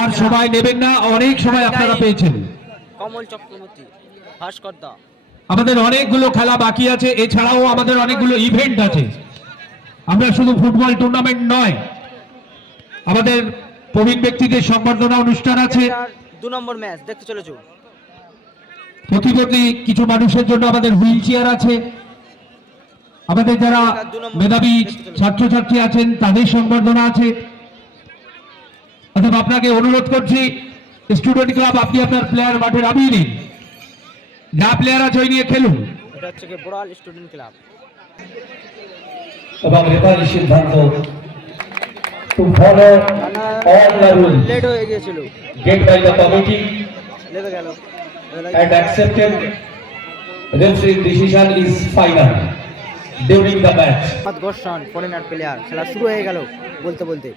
আর সময় নেবেন না, অনেক সময় আপনারা পেয়েছেন। কমল চক্রবর্তী, ভাস্কর দা। আমাদের অনেকগুলো খেলা বাকি আছে, এছাড়াও আমাদের অনেকগুলো ইভেন্ট আছে। আমরা শুধু ফুটবল টুর্নামেন্ট নয়, আমাদের প্রবীণ ব্যক্তিদের সংবর্ধনা অনুষ্ঠান আছে। 2 নম্বর ম্যাচ দেখতে চলেছো। প্রতিবন্ধী কিছু মানুষের জন্য আমাদের হুইল চেয়ার আছে। আমাদের যারা মেধাবী ছাত্রছাত্রী আছেন তাদের সংবর্ধনা আছে। অথবা আপনাকে অনুরোধ করছি, স্টুডেন্ট ক্লাব আপনি আপনার প্লেয়ার মাঠে নামিয়ে নিন, যা প্লেয়ার আছে ওই নিয়ে খেলুন। এটা হচ্ছে কি বোড়াল স্টুডেন্ট ক্লাব। এবং রেফারি সিদ্ধান্ত to follow all the rules late হয়ে গিয়েছিল get by the committee লেগে গেল and accepted. Referee decision is final during the match. গোস্বান ফরেনার প্লেয়ার, খেলা শুরু হয়ে গেল বলতে বলতে।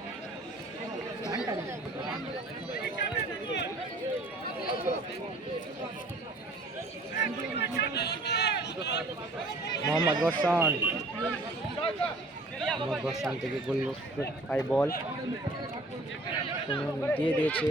মোহাম্মদ গোস্বান থেকে গোল হাই বল দিয়ে দিয়েছে।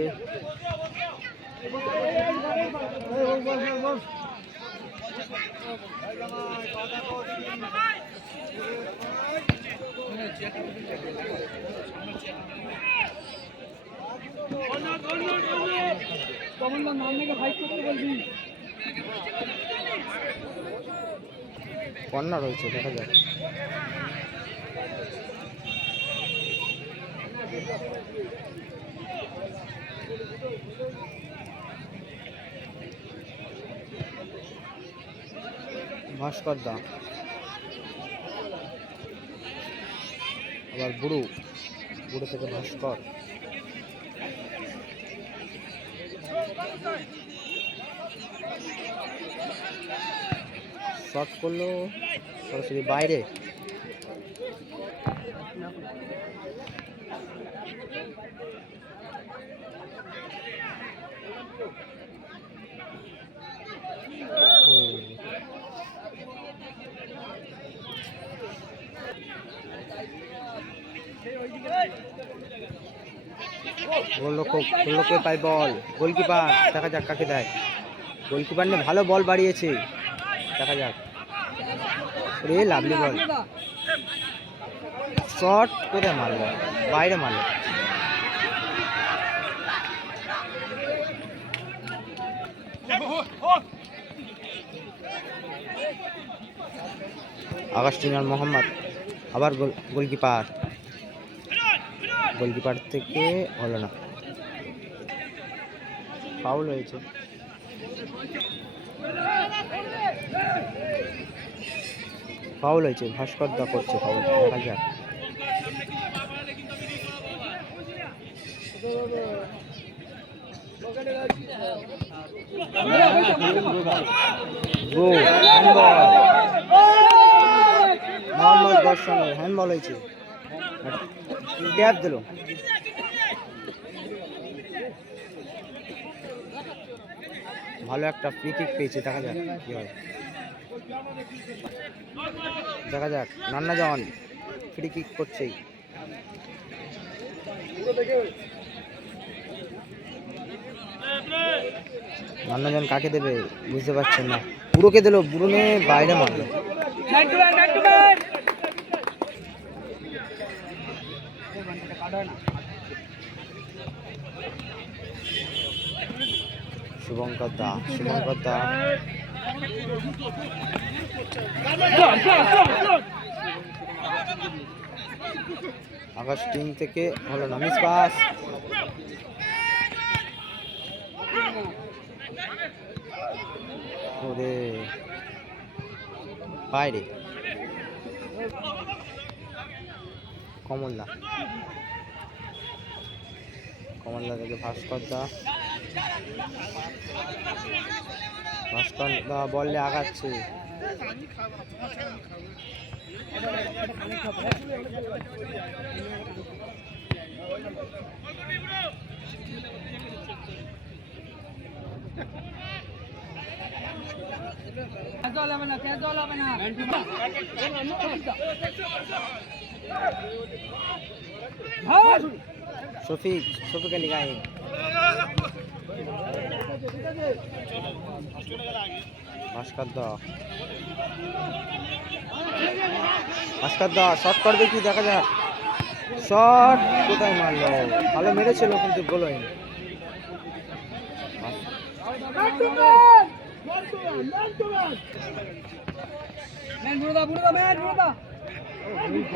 কর্নার হয়েছে, দেখা যাক। ভাস্কর দা, আবার বুড়ো থেকে ভাস্কর। শট করলো সরাসরি বাইরে। গোলরক্ষক পায় বল, গোলকিপার দেখা যাক কাকে দেয়। গোলকিপার নিয়ে ভালো বল বাড়িয়েছে, দেখা যাক। রে লাভলি বল, শট কোথায় মারলো, বাইরে মারলো। আগাস্টিন আর মোহাম্মদ, আবার গোলকিপার থেকে হলো না, ফাউল হয়েছে। ভাস্কর দা করছে ফাউল, দেখা যাক। মোহাম্মদ গোস্বামীর হ্যান্ডবল হয়েছে, ট্যাপ দিল। ভালো একটা ফ্রি কিক পেয়েছে, দেখা যাক কি হয়। দেখা যাক, নান্না জন ফ্রি কিক করছে। নান্না জন কাকে দেবে বুঝতে পারছেন না, বুড়োকে দিল, বুড়ো নিয়ে বাইরে মারলো। শুভঙ্কর দা আকাশ টিম থেকে হলো না, মিস পাস। ওরে বাইরে। কমলদা থেকে ভাস্কর দা বললে আগাচ্ছে। শফিক আলী গায়ে ভাস্কর দা শট করবে কি দেখা যাক। শট কোথায় মারলো, ভালো মেরেছিল কিন্তু গোল হয়নি।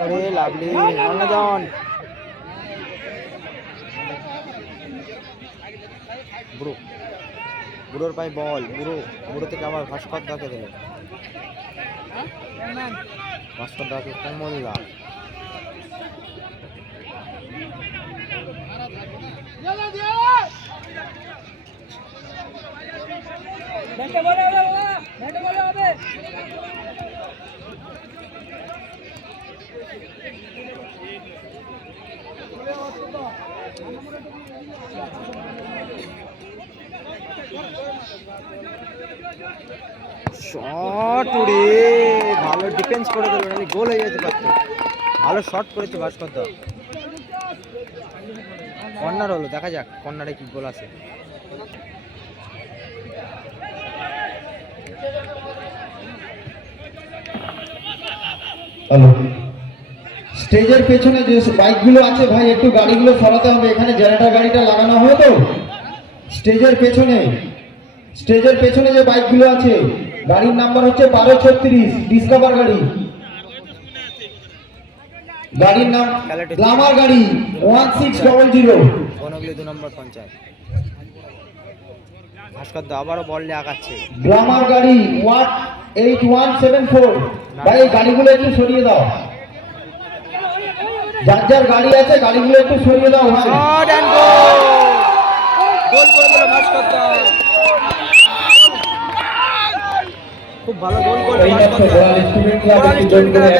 আরে লাভলি অন্যজন বুড়োর পায়ে বল, বুড়ো থেকে আবার ভাস্কর দাকে দিল, ভাস্কর দাকে কমল্লা শট উড়ে ভালো ডিফেন্স করে দিল, নাহলে গোল হয়ে যেতে পারতো। ভালো শট করেছে ভাস্কর দা। কর্নার হলো, দেখা যাক কর্নারে কি গোল আছে। হ্যালো, স্টেজের পেছনে যে বাইকগুলো আছে ভাই একটু গাড়িগুলো সরাতে হবে, এখানে জেনারেটর গাড়িটা লাগানো হবে তো। স্টেজের পেছনে যে বাইকগুলো আছে গাড়ির নাম্বার হচ্ছে 1236 ডিসকভার গাড়ি, গাড়ির নাম গ্ল্যামার গাড়ি 1600। বনগুলি 2 নম্বর পঞ্চায়েত। ভাস্কর দা আবারও বল নিয়ে আগাচ্ছে। গ্ল্যামার গাড়ি 8174। ভাই এই গাড়িগুলো একটু সরিয়ে দাও, যার যার গাড়ি আছে গাড়িগুলো একটু সরিয়ে দাও ভাই। শট এন্ড গোল, গোল করে দিল ভাস্কর দা। খুব ভালো গোল করলো ভাস্কর দা।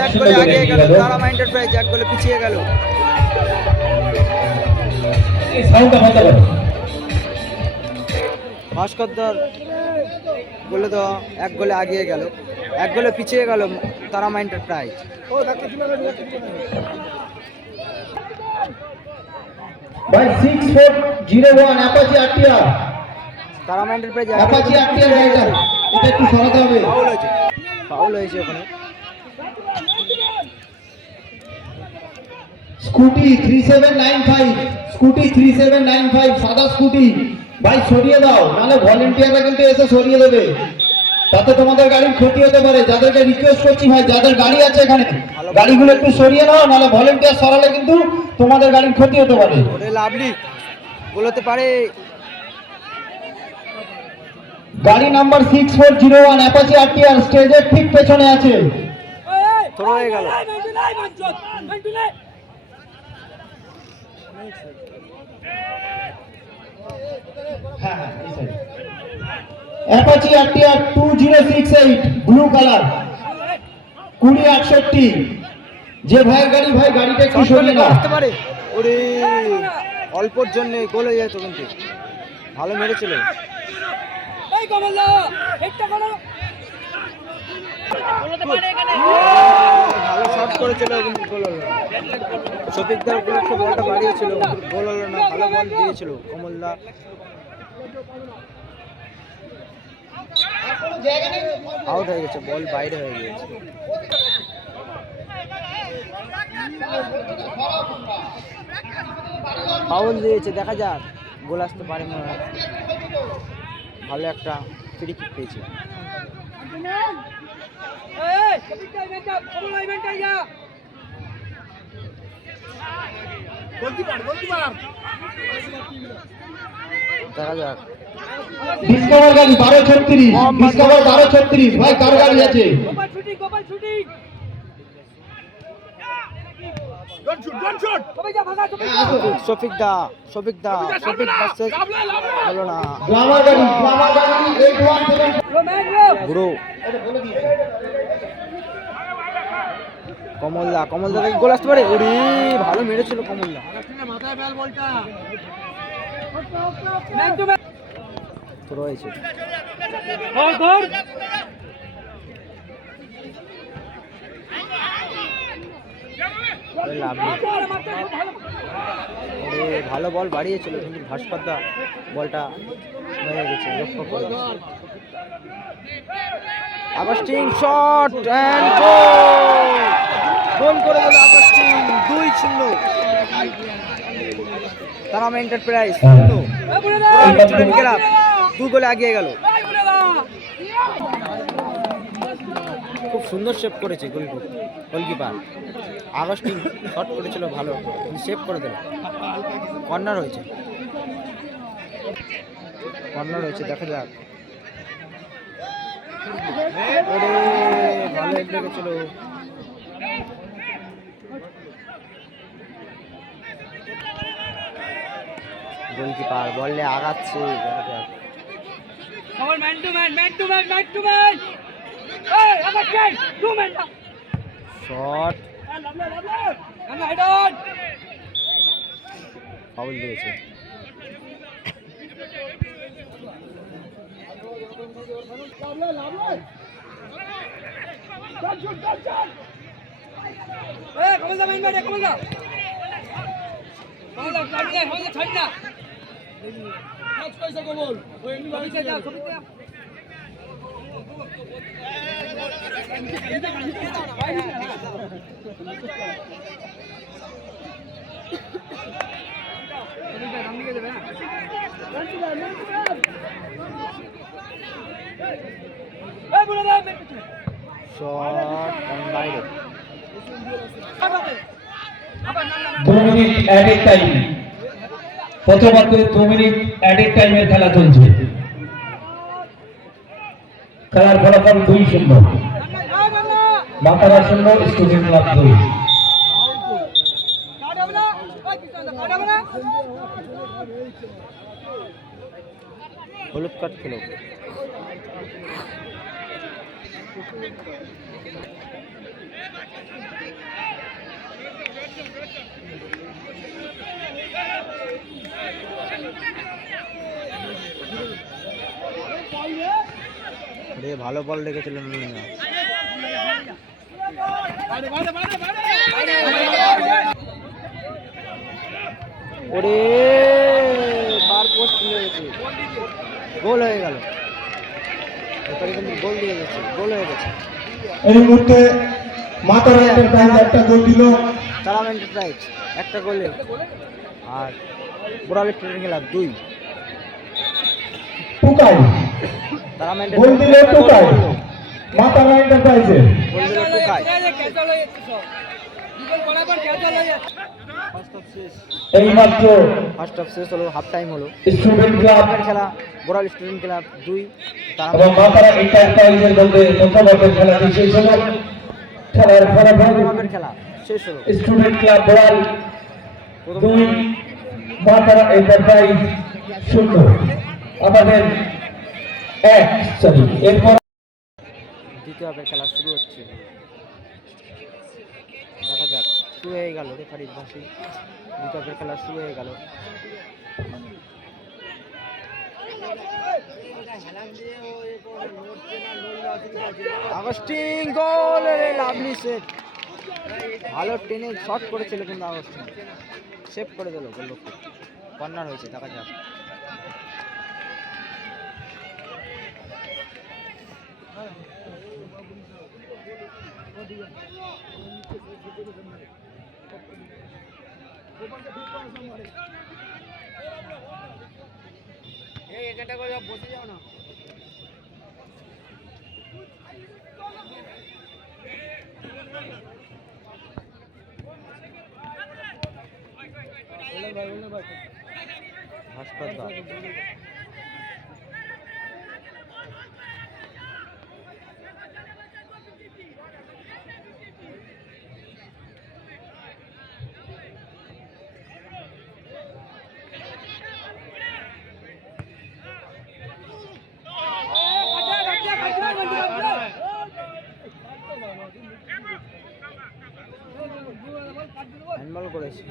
এক গোলে আগিয়ে গেল তারামা এন্টারপ্রাইজ, এক গোলে পিছিয়ে গেল। ভাস্কর দার বলে তো এক গোলে আগিয়ে গেল, এক গোলে পিছিয়ে গেল তারামা এন্টারপ্রাইজ। ভাই 6401 Apache RTR, Tara Maa enterprise Apache RTR গাড়িটা এটা একটু সরাতে হবে। ফাউল হয়েছে ওখানে। স্কুটি 3795 সাদা স্কুটি ভাই সরিয়ে দাও, নাহলে ভলেন্টিয়াররা কিন্তু এসে সরিয়ে দেবে, তাতে তোমাদের গাড়ির ক্ষতি হতে পারে। যাদেরকে রিকোয়েস্ট করছি ভাই, যাদের গাড়ি আছে এখানে গাড়িগুলো একটু সরিয়ে নাও, নাহলে ভলেন্টিয়ার সরালে কিন্তু তোমাদের গাড়ির ক্ষতি হতে পারে। ওরে লাভলি বলতে পারে। গাড়ি নাম্বার 6401 অ্যাপাচি আরটিআর স্টেজের ঠিক পেছনে আছে। থ্রো হয়ে গেল। Apache RTR 2068 blue colour 2068। যে ভাইয়ের গাড়ি ভাই গাড়িটা একটু সরিয়ে নাও। আসতে পারে। ওরে অল্পর জন্য গোল হয়ে যেত, কিন্তু ভালো মেরেছিল। ভালো শট করেছিল কিন্তু গোল হলো না। শফিকদার উপলক্ষে বলটা বাড়িয়েছিল, গোল হলো না। ভালো বল দিয়েছিল কমলদা। আউট হয়ে গেছে, বল বাইরে হয়ে গেছে। ফাউল দিয়েছে, দেখা যাক গোল আসতে পারে মনে হয়। ভালো একটা ফ্রি কিক পেয়েছে। দেখা যাক ডিসকভার গাড়ি 1236, ডিসকভার 1236 ভাই কার গাড়ি আছে? শফিক ভার্সেস হলো না। গ্ল্যামার গাড়ি 817 ব্রো কমলদা থেকে গোল আসতে পারে। ওরে ভালো মেরেছিল কমলদা। থ্রো হয়েছে। লাভলি। ভালো বল বাড়িয়েছিল কিন্তু ভাস্করদা বলটা হয়ে গেছে, লক্ষ্য করে আগস্টিন শট এন্ড গোল করে দিল আগস্টিন 2-0। তারাম এন্টারপ্রাইজ স্টুডেন্ট ক্লাব 2 গোলে এগিয়ে গেল। খুব সুন্দর সেভ করেছে গোলকিপার আগস্টিন, শট করেছিল ভালো, সেভ করে দিল। কর্নার হয়েছে, দেখা যাক। ভালো লেগেছিল। গোলকিপার বললে আগাচ্ছে, দেখা যাক। শট ফাউল দিয়েছে। বাইরে 2 মিনিট অ্যাডেড টাইম, প্রথমার্ধে 2 মিনিট অ্যাডেড টাইমের খেলা চলছে। খেলার ফলাফল 2-0, মাতারা 0, স্টুডেন্ট ক্লাব 2। হলুদ কার্ড খেলো। ভালো বল লেগেছিল মিনা। ওরে বার পোস্ট লেগেছে, গোল হয়ে গেল। এবারে কিন্তু গোল দিয়ে গেছে, গোল হয়ে গেছে। এই মুহূর্তে মাতারা এন্টারপ্রাইজ একটা গোল দিল, তারাম এন্টারপ্রাইজ একটা গোলে, আর বোরালি স্টুডেন্ট ক্লাব 2। টুকাই তারাম গোল দিল, টুকাই এন্টারপ্রাইজ মাতারা এন্টারপ্রাইজে। গোল দিল টুকাই। এই মাত্র ফার্স্ট হাফ শেষ হলো, হাফ টাইম হলো। স্টুডেন্ট ক্লাব খেলা বোরালি স্টুডেন্ট ক্লাব 2, এবং মাতারা এন্টারপ্রাইজের মধ্যে প্রথমার্ধের খেলাটি শেষ হলো। খেলার ফলাফল খেলা শেষ হলো। স্টুডেন্ট ক্লাব বড়াল 2, মাতারা এন্টারপ্রাইজ 0। আমাদের এরপর দ্বিতীয় হাফের খেলা শুরু হচ্ছে, দেখা যাক। শুরু হয়ে গেল রেফারির বাঁশি, দ্বিতীয় হাফের খেলা শুরু হয়ে গেল। আগস্টিন গোল, লাভলি সেভ। ভালো টেনে শট করেছিল কিন্তু আগস্টিন সেভ করে দিল গোলরক্ষক। কর্নার হয়েছে, দেখা যাক। বসে যাও না। ভাস্করদা হ্যান্ডবল করেছে।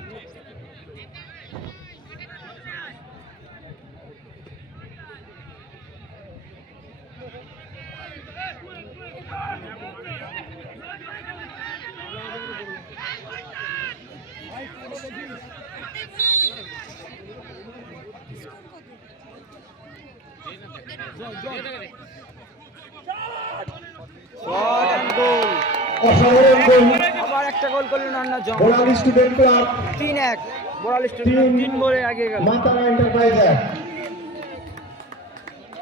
Shot and goal. অসাধারণ গোল আবার একটা গোল করলো নান্না জং। Boral student club 3-1 Boral student 3 গোলে এগিয়ে গেল। মাতারা এন্টারপ্রাইজেস।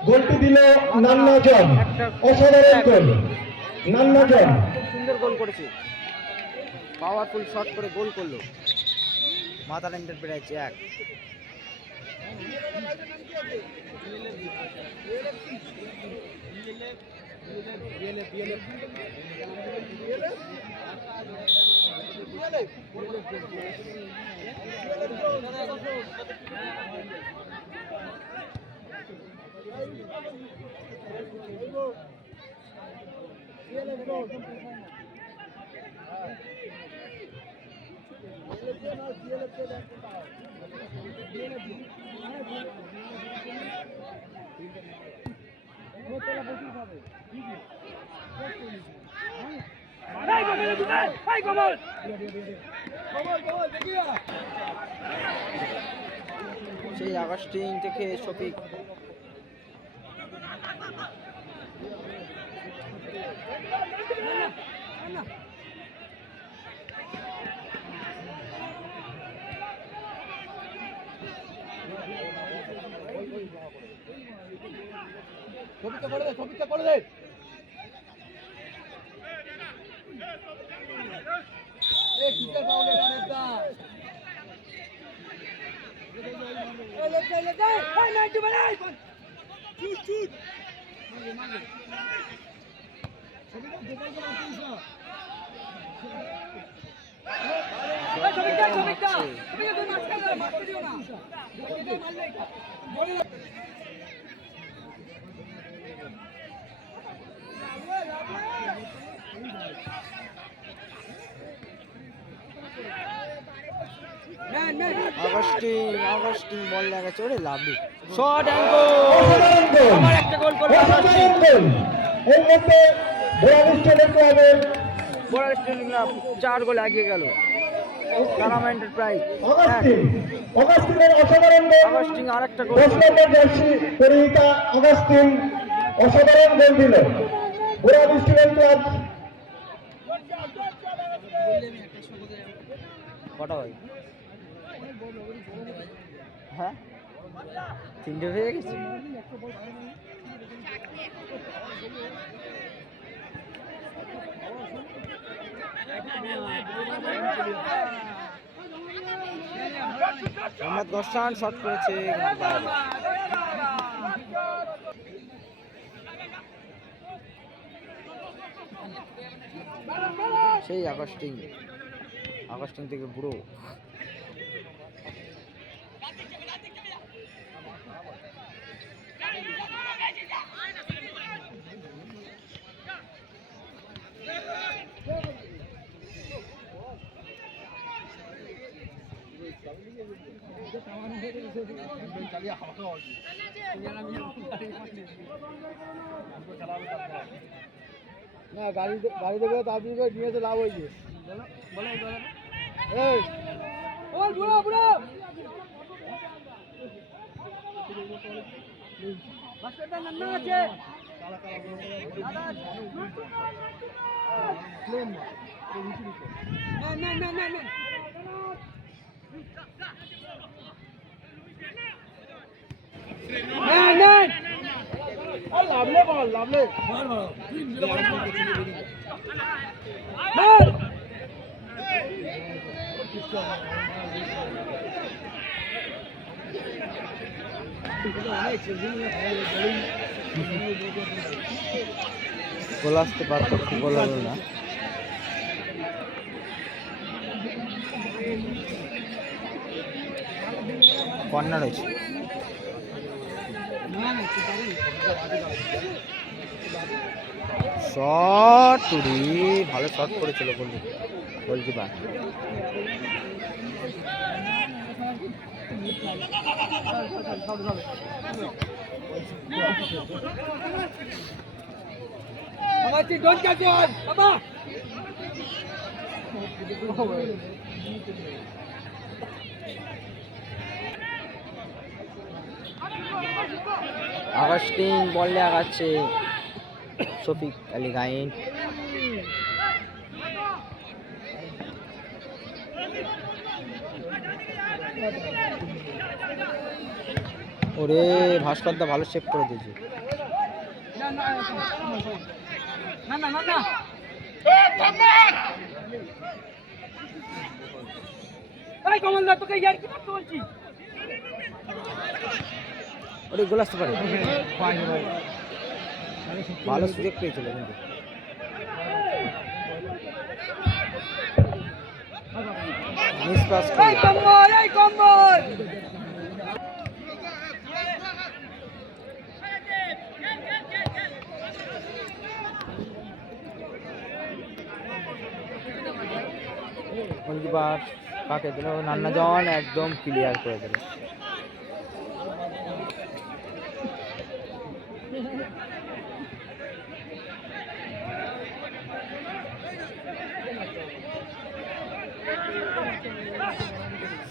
গোলটি দিল নান্না জন, অসাধারণ গোল নান্না জন। খুব সুন্দর গোল করেছে, পাওয়ারফুল শট করে গোল করলো মাতারা এন্টারপ্রাইজ 1। সেই আগস্টিন থেকে শফিক। আগস্টিন বল লাগাচ্ছে, ওরে লাভলি শট এন্ড গোল। অসাধারণ গোল, আবার একটা গোল করলো অসাধারণ গোল। এর মধ্যে বোরাল স্টুডেন্ট ক্লাবের বোরাল স্টুডেন্ট ক্লাব 4 গোল এগিয়ে গেল তারামা এন্টারপ্রাইজ। অগাস্টিনের অসাধারণ গোল। আগস্টিন আরেকটা গোল 10 নম্বর জার্সি পরিহিতা অগাস্টিন অসাধারণ গোল দিল বোরাল স্টুডেন্ট ক্লাব। কটা হয়? হ্যাঁ 3টে হয়ে গেছে। মোহাম্মদ গোসান শট করেছে, সেই আগস্টিন থেকে বুড়ো। না গাড়িতে করে তাড়াতাড়ি করে নিয়ে তো লাভ হয়েছে। গোল আসতে পারতো, গোল হলো না। কর্নার হয়েছে। শট টুরি, ভালো শট করেছিল গোলকিপার। আগস্টিন বল নিয়ে আগাচ্ছে শফিক আলী গাইন। ওরে ভাস্কর দা ভালো সেভ করে দিয়েছে। ওরে গোল আসতে পারে, ভালো সুযোগ পেয়েছিল কিন্তু। মিস পাস গোলকিপার কাকে দিল? নান্না জন একদম ক্লিয়ার করে দিল।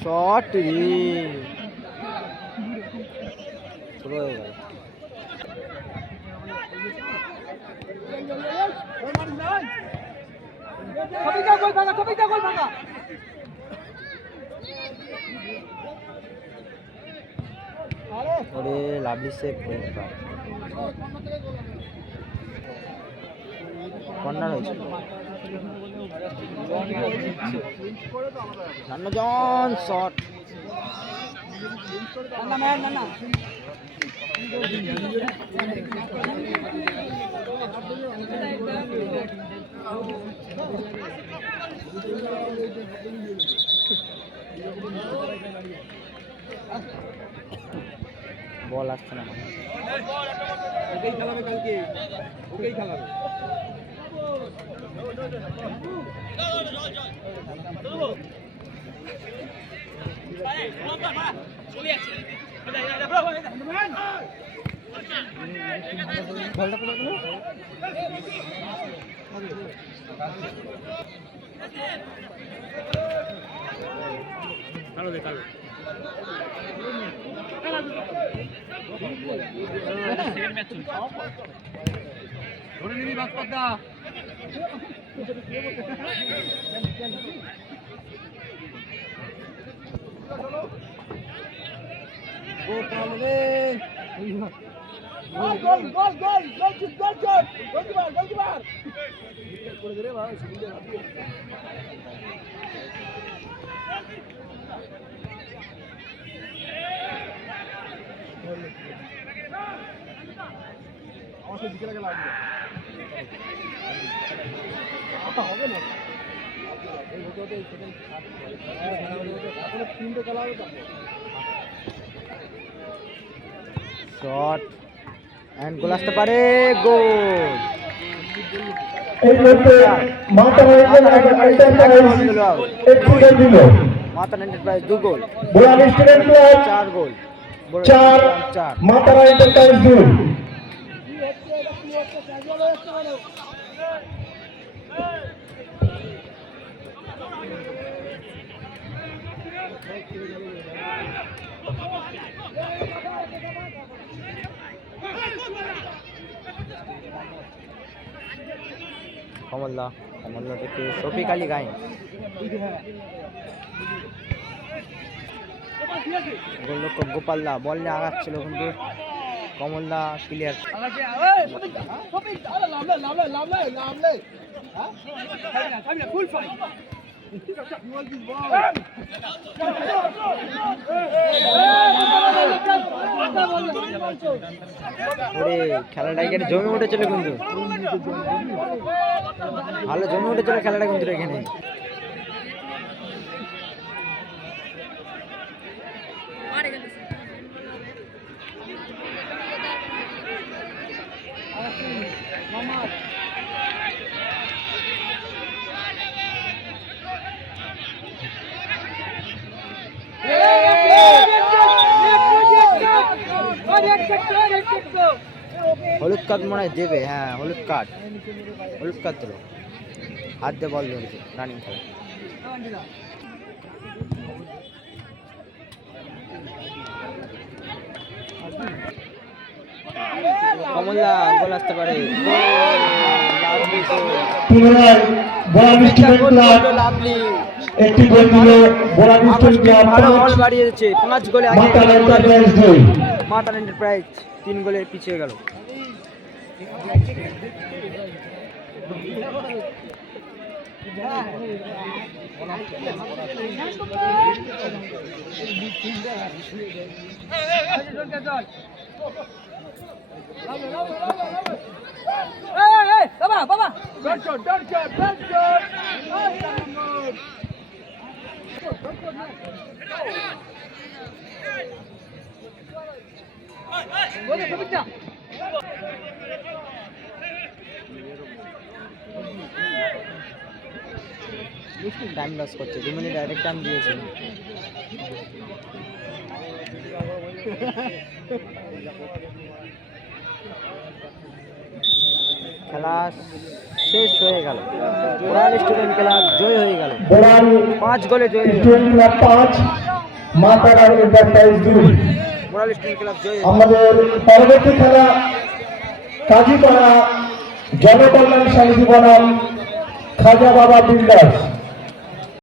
শট শুরু হয়ে গেল। ওরে লাভলি সেভ কর্নার হয়েছে। জন শট বল আসছে না। ওকেই খেলাবে কালকে, ওকেই খেলাবে। ধরে নিবি ভাস্করদা। গোপাল রে goal goal goal goal goal shot goal shot goalkeeper goalkeeper করে দে রে ভাই সুবিধা আছে। আমাকে দিকে লাগা লাগবে হবে না এই ভিডিওতে সেকেন্ড এখন তিনটে খেলা হবে। শট এন্ড গোল আসতে পারে, গোল। এই মুহূর্তে মাতা এন্টারপ্রাইজ 2 গোল, 42 স্টুডেন্ট ক্লাব 4 গোল, 4 মাতারা এন্টারপ্রাইজ 2। কমলদা থেকে শফিক আলী গাইন। গোলরক্ষক গোপালদা বল নিয়ে আগাচ্ছিল কিন্তু কমলদা ক্লিয়ার। খেলাটা এখানে জমে উঠেছিল কিন্তু, ভালো জমে উঠেছিল খেলাটা কিন্তু এখানে। হলুদ কার্ড মনে হয় দেবে, হ্যাঁ হলুদ কার্ড দিল, হাত দিয়ে বল ধরেছে রানিং খেলা। কমলদা গোল আসতে পারে। পুনরায় বোলার স্টুডেন্ট ক্লাব লাভলি একটি গোল দিল। বোলার স্টুডেন্ট ক্লাব ভালো বল বাড়িয়েছে, 5 গোলে আগে মাতা এন্টারপ্রাইজ 2। মাতান এন্টারপ্রাইজ 3 গোলে পিছিয়ে গেল। টাইম লস করছে, 2 মিনিট ডাইরেক্ট টাইম দিয়েছে। খেলা শেষ হয়ে গেল, বোড়াল স্টুডেন্ট ক্লাব জয় হয়ে গেল, বোলার 5 গোলে জয় হয়ে গেল। স্টুডেন্ট ক্লাব 5 মাতা এন্টারপ্রাইজ 2। বোড়াল স্টুডেন্ট ক্লাব জয় হয়ে গেল। আমাদের পরবর্তী খেলা কাজীপাড়া জনকল্যাণ সমিতি বনাম খাজা বাবা বিল্ডার্স।